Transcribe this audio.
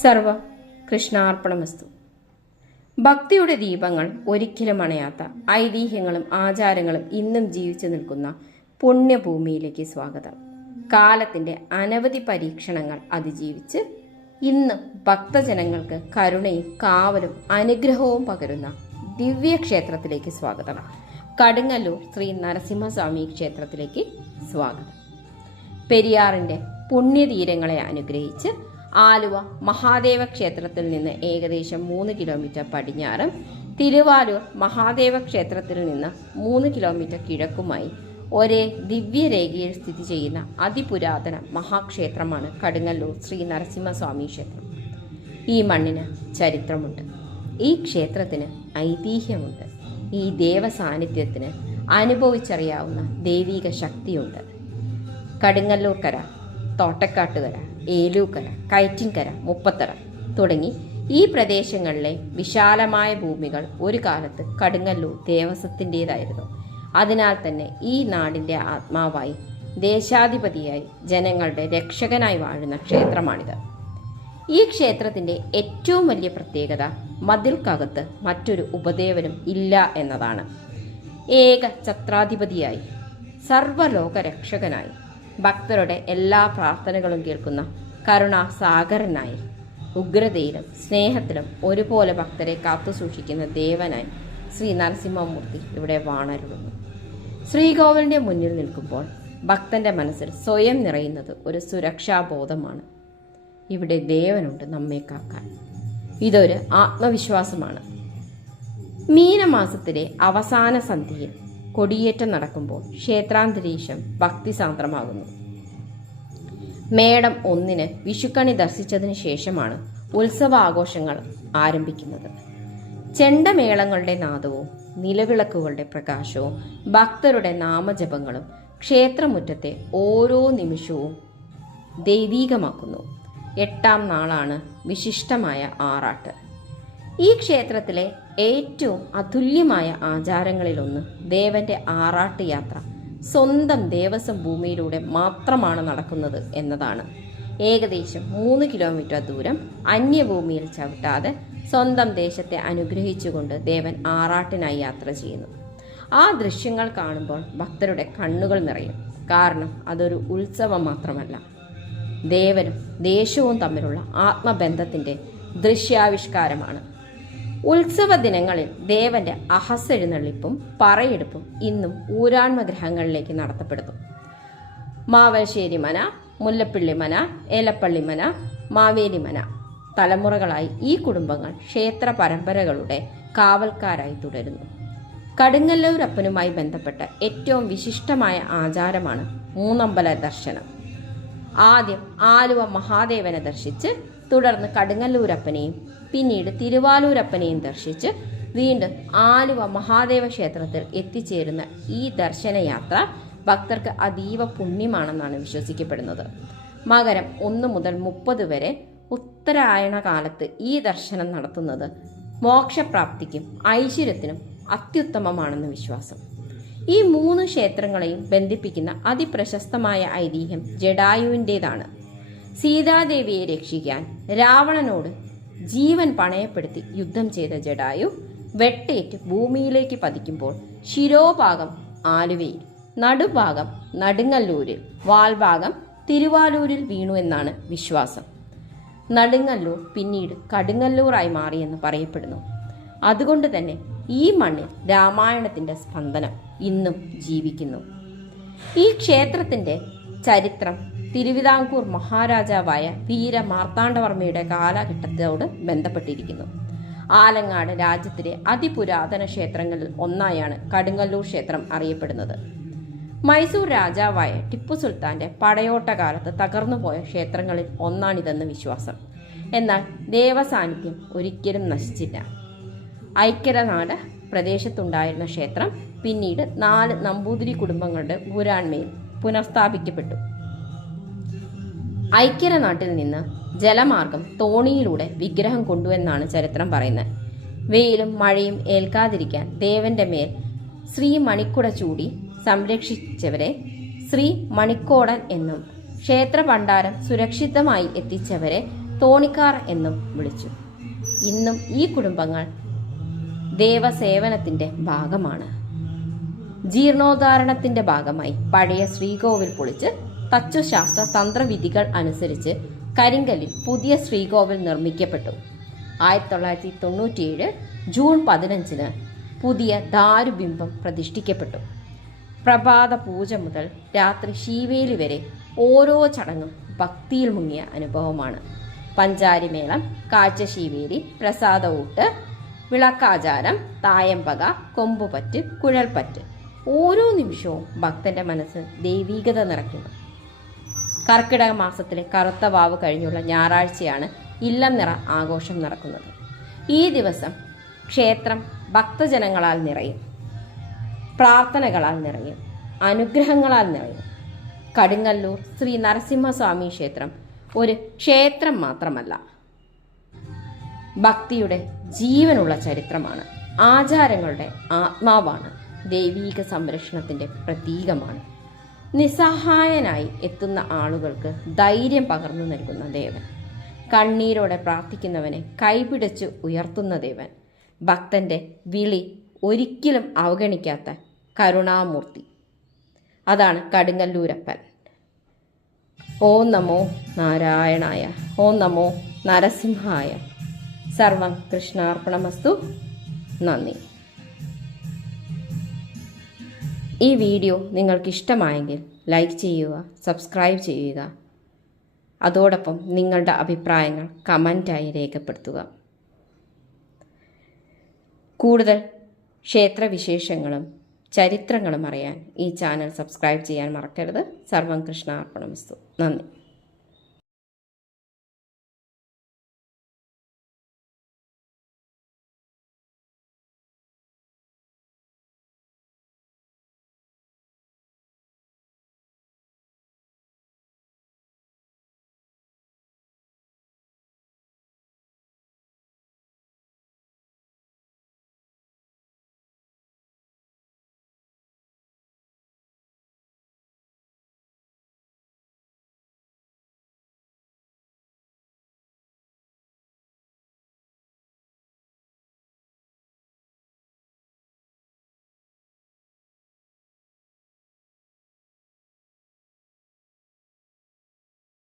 സർവ കൃഷ്ണാർപ്പണമസ്തു. ഭക്തിയുടെ ദീപങ്ങൾ ഒരിക്കലും അണയാത്ത ഐതിഹ്യങ്ങളും ആചാരങ്ങളും ഇന്നും ജീവിച്ചു നിൽക്കുന്ന പുണ്യഭൂമിയിലേക്ക് സ്വാഗതം. കാലത്തിന്റെ അനവധി പരീക്ഷണങ്ങൾ അതിജീവിച്ച് ഇന്ന് ഭക്തജനങ്ങൾക്ക് കരുണയും കാവലും അനുഗ്രഹവും പകരുന്ന ദിവ്യക്ഷേത്രത്തിലേക്ക് സ്വാഗതം. കടുങ്ങല്ലൂർ ശ്രീ നരസിംഹസ്വാമി ക്ഷേത്രത്തിലേക്ക് സ്വാഗതം. പെരിയാറിന്റെ പുണ്യതീരങ്ങളെ അനുഗ്രഹിച്ച് ആലുവ മഹാദേവ ക്ഷേത്രത്തിൽ നിന്ന് ഏകദേശം 3 കിലോമീറ്റർ പടിഞ്ഞാറും തിരുവാലൂർ മഹാദേവ ക്ഷേത്രത്തിൽ നിന്ന് 3 കിലോമീറ്റർ കിഴക്കുമായി ഒരേ ദിവ്യരേഖയിൽ സ്ഥിതി ചെയ്യുന്ന അതിപുരാതന മഹാക്ഷേത്രമാണ് കടുങ്ങല്ലൂർ ശ്രീ നരസിംഹസ്വാമി ക്ഷേത്രം. ഈ മണ്ണിന് ചരിത്രമുണ്ട്, ഈ ക്ഷേത്രത്തിന് ഐതിഹ്യമുണ്ട്, ഈ ദേവസാന്നിധ്യത്തിന് അനുഭവിച്ചറിയാവുന്ന ദൈവിക ശക്തിയുണ്ട്. കടുങ്ങല്ലൂർക്കര, തോട്ടക്കാട്ടുകര, ഏലൂക്കര, കയറ്റിൻകര, മുപ്പത്തറ തുടങ്ങി ഈ പ്രദേശങ്ങളിലെ വിശാലമായ ഭൂമികൾ ഒരു കാലത്ത് കടുങ്ങല്ലൂർ ദേവസ്വത്തിൻ്റെതായിരുന്നു. അതിനാൽ തന്നെ ഈ നാടിൻ്റെ ആത്മാവായി, ദേശാധിപതിയായി, ജനങ്ങളുടെ രക്ഷകനായി വാഴുന്ന ക്ഷേത്രമാണിത്. ഈ ക്ഷേത്രത്തിൻ്റെ ഏറ്റവും വലിയ പ്രത്യേകത മതിൽക്കകത്ത് മറ്റൊരു ഉപദേവനും ഇല്ല എന്നതാണ്. ഏക ഛത്രാധിപതിയായി, സർവ്വലോക രക്ഷകനായി, ഭക്തരുടെ എല്ലാ പ്രാർത്ഥനകളും കേൾക്കുന്ന കരുണാസാഗരനായി, ഉഗ്രതയിലും സ്നേഹത്തിലും ഒരുപോലെ ഭക്തരെ കാത്തുസൂക്ഷിക്കുന്ന ദേവനായി ശ്രീ നരസിംഹമൂർത്തി ഇവിടെ വാണരുളുന്നു. ശ്രീകോവിലിന്റെ മുന്നിൽ നിൽക്കുമ്പോൾ ഭക്തന്റെ മനസ്സിൽ സ്വയം നിറയുന്നത് ഒരു സുരക്ഷാബോധമാണ്. ഇവിടെ ദേവനുണ്ട് നമ്മെ കാക്കാൻ. ഇതൊരു ആത്മവിശ്വാസമാണ്. മീനമാസത്തിലെ അവസാന സന്ധ്യയിൽ കൊടിയേറ്റം നടക്കുമ്പോൾ ക്ഷേത്രാന്തരീക്ഷം ഭക്തിസാന്ദ്രമാകുന്നു. മേടം 1 വിഷുക്കണി ദർശിച്ചതിന് ശേഷമാണ് ഉത്സവാഘോഷങ്ങൾ ആരംഭിക്കുന്നത്. ചെണ്ടമേളങ്ങളുടെ നാദവും നിലവിളക്കുകളുടെ പ്രകാശവും ഭക്തരുടെ നാമജപങ്ങളും ക്ഷേത്രമുറ്റത്തെ ഓരോ നിമിഷവും ദൈവീകമാക്കുന്നു. 8ാം നാളാണ് വിശിഷ്ടമായ ആറാട്ട്. ഈ ക്ഷേത്രത്തിലെ ഏറ്റവും അതുല്യമായ ആചാരങ്ങളിലൊന്ന് ദേവന്റെ ആറാട്ട് യാത്ര സ്വന്തം ദേവസ്വം ഭൂമിയിലൂടെ മാത്രമാണ് നടക്കുന്നത് എന്നതാണ്. ഏകദേശം 3 കിലോമീറ്റർ ദൂരം അന്യഭൂമിയിൽ ചവിട്ടാതെ സ്വന്തം ദേശത്തെ അനുഗ്രഹിച്ചുകൊണ്ട് ദേവൻ ആറാട്ടിനായി യാത്ര ചെയ്യുന്നു. ആ ദൃശ്യങ്ങൾ കാണുമ്പോൾ ഭക്തരുടെ കണ്ണുകൾ നിറയും. കാരണം അതൊരു ഉത്സവം മാത്രമല്ല, ദേവനും ദേശവും തമ്മിലുള്ള ആത്മബന്ധത്തിന്റെ ദൃശ്യാവിഷ്കാരമാണ്. ഉത്സവ ദിനങ്ങളിൽ ദേവന്റെ അഹസ്സെഴുന്നള്ളിപ്പും പറയെടുപ്പും ഇന്നും ഊരാൺമഗ്രഹങ്ങളിലേക്ക് നടത്തപ്പെടുന്നു. മാവൽശ്ശേരി മന, മുല്ലപ്പള്ളി മന, ഏലപ്പള്ളി മന, മാവേലി മന തലമുറകളായി ഈ കുടുംബങ്ങൾ ക്ഷേത്ര പരമ്പരകളുടെ കാവൽക്കാരായി തുടരുന്നു. കടുങ്ങല്ലൂരപ്പനുമായി ബന്ധപ്പെട്ട ഏറ്റവും വിശിഷ്ടമായ ആചാരമാണ് മൂന്നമ്പല ദർശനം. ആദ്യം ആലുവ മഹാദേവനെ ദർശിച്ച് തുടർന്ന് കടുങ്ങല്ലൂരപ്പനെയും പിന്നീട് തിരുവാലൂരപ്പനെയും ദർശിച്ച് വീണ്ടും ആലുവ മഹാദേവ ക്ഷേത്രത്തിൽ എത്തിച്ചേരുന്ന ഈ ദർശനയാത്ര ഭക്തർക്ക് അതീവ പുണ്യമാണെന്നാണ് വിശ്വസിക്കപ്പെടുന്നത്. മകരം 1 മുതൽ 30 വരെ ഉത്തരായണ കാലത്ത് ഈ ദർശനം നടത്തുന്നത് മോക്ഷപ്രാപ്തിക്കും ഐശ്വര്യത്തിനും അത്യുത്തമമാണെന്ന് വിശ്വാസം. ഈ 3 ക്ഷേത്രങ്ങളെയും ബന്ധിപ്പിക്കുന്ന അതിപ്രശസ്തമായ ഐതിഹ്യം ജടായുവിൻ്റെതാണ്. സീതാദേവിയെ രക്ഷിക്കാൻ രാവണനോട് ജീവൻ പണയപ്പെടുത്തി യുദ്ധം ചെയ്ത ജടായു വെട്ടേറ്റ് ഭൂമിയിലേക്ക് പതിക്കുമ്പോൾ ശിരോഭാഗം ആലുവയിൽ, നടുഭാഗം നടുങ്ങല്ലൂരിൽ, വാൽഭാഗം തിരുവാലൂരിൽ വീണു എന്നാണ് വിശ്വാസം. നടുങ്ങല്ലൂർ പിന്നീട് കടുങ്ങല്ലൂറായി മാറിയെന്ന് പറയപ്പെടുന്നു. അതുകൊണ്ട് തന്നെ ഈ മണ്ണിൽ രാമായണത്തിന്റെ സ്പന്ദനം ഇന്നും ജീവിക്കുന്നു. ഈ ക്ഷേത്രത്തിന്റെ ചരിത്രം തിരുവിതാംകൂർ മഹാരാജാവായ വീര മാർത്താണ്ഡവർമ്മയുടെ കാലഘട്ടത്തോട് ബന്ധപ്പെട്ടിരിക്കുന്നു. ആലങ്ങാട് രാജ്യത്തിലെ അതിപുരാതന ക്ഷേത്രങ്ങളിൽ ഒന്നായാണ് കടുങ്ങല്ലൂർ ക്ഷേത്രം അറിയപ്പെടുന്നത്. മൈസൂർ രാജാവായ ടിപ്പു സുൽത്താന്റെ പടയോട്ടകാലത്ത് തകർന്നുപോയ ക്ഷേത്രങ്ങളിൽ ഒന്നാണിതെന്ന് വിശ്വാസം. എന്നാൽ ദേവസാന്നിധ്യം ഒരിക്കലും നശിച്ചില്ല. ഐക്യരനാട് പ്രദേശത്തുണ്ടായിരുന്ന ക്ഷേത്രം പിന്നീട് 4 നമ്പൂതിരി കുടുംബങ്ങളുടെ ഊരാൺമയിൽ പുനഃസ്ഥാപിക്കപ്പെട്ടു. ഐക്യരനാട്ടിൽ നിന്ന് ജലമാർഗം തോണിയിലൂടെ വിഗ്രഹം കൊണ്ടുവന്നാണ് ചരിത്രം പറയുന്നത്. വെയിലും മഴയും ഏൽക്കാതിരിക്കാൻ ദേവന്റെ മേൽ ശ്രീ മണിക്കുട ചൂടി സംരക്ഷിച്ചവരെ ശ്രീ മണിക്കോടൻ എന്നും ക്ഷേത്ര ഭണ്ഡാരം സുരക്ഷിതമായി എത്തിച്ചവരെ തോണിക്കാർ എന്നും വിളിച്ചു. ഇന്നും ഈ കുടുംബങ്ങൾ ദേവസേവനത്തിൻ്റെ ഭാഗമാണ്. ജീർണോദ്ധാരണത്തിൻ്റെ ഭാഗമായി പഴയ ശ്രീകോവിൽ പൊളിച്ച് തച്ചുശാസ്ത്ര തന്ത്രവിധികൾ അനുസരിച്ച് കരിങ്കല്ലിൽ പുതിയ ശ്രീകോവിൽ നിർമ്മിക്കപ്പെട്ടു. 1997 ജൂൺ 15 പുതിയ ദാരുബിംബം പ്രതിഷ്ഠിക്കപ്പെട്ടു. പ്രഭാത പൂജ മുതൽ രാത്രി ശീവേലി വരെ ഓരോ ചടങ്ങും ഭക്തിയിൽ മുങ്ങിയ അനുഭവമാണ്. പഞ്ചാരിമേളം, കാഴ്ചശീവേലി, പ്രസാദഊട്ട്, വിളക്കാചാരം, തായമ്പക, കൊമ്പുപറ്റ്, കുഴൽപ്പറ്റ്, ഓരോ നിമിഷവും ഭക്തന്റെ മനസ്സ് ദൈവീകത നിറയ്ക്കുന്നു. കർക്കിടക മാസത്തിലെ കറുത്ത വാവ് കഴിഞ്ഞുള്ള ഞായറാഴ്ചയാണ് ഇല്ലം നിറ ആഘോഷം നടക്കുന്നത്. ഈ ദിവസം ക്ഷേത്രം ഭക്തജനങ്ങളാൽ നിറയും, പ്രാർത്ഥനകളാൽ നിറയും, അനുഗ്രഹങ്ങളാൽ നിറയും. കടുങ്ങല്ലൂർ ശ്രീ നരസിംഹസ്വാമി ക്ഷേത്രം ഒരു ക്ഷേത്രം മാത്രമല്ല, ഭക്തിയുടെ ജീവനുള്ള ചരിത്രമാണ്. ആചാരങ്ങളുടെ ആത്മാവാണ്. ദൈവീക സംരക്ഷണത്തിൻ്റെ പ്രതീകമാണ്. നിസ്സഹായനായി എത്തുന്ന ആളുകൾക്ക് ധൈര്യം പകർന്നു നൽകുന്ന ദേവൻ, കണ്ണീരോടെ പ്രാർത്ഥിക്കുന്നവനെ കൈപിടിച്ച് ഉയർത്തുന്ന ദേവൻ, ഭക്തന്റെ വിളി ഒരിക്കലും അവഗണിക്കാത്ത കരുണാമൂർത്തി. അതാണ് കടുങ്ങല്ലൂരപ്പൻ. ഓം നമോ നാരായണായ, ഓം നമോ നരസിംഹായ. സർവം കൃഷ്ണാർപ്പണമസ്തു. നന്ദി. ഈ വീഡിയോ നിങ്ങൾക്കിഷ്ടമായെങ്കിൽ ലൈക്ക് ചെയ്യുക, സബ്സ്ക്രൈബ് ചെയ്യുക. അതോടൊപ്പം നിങ്ങളുടെ അഭിപ്രായങ്ങൾ കമൻറ്റായി രേഖപ്പെടുത്തുക. കൂടുതൽ ക്ഷേത്രവിശേഷങ്ങളും ചരിത്രങ്ങളും അറിയാൻ ഈ ചാനൽ സബ്സ്ക്രൈബ് ചെയ്യാൻ മറക്കരുത്. സർവം കൃഷ്ണാർപ്പണമസ്തു. നന്ദി.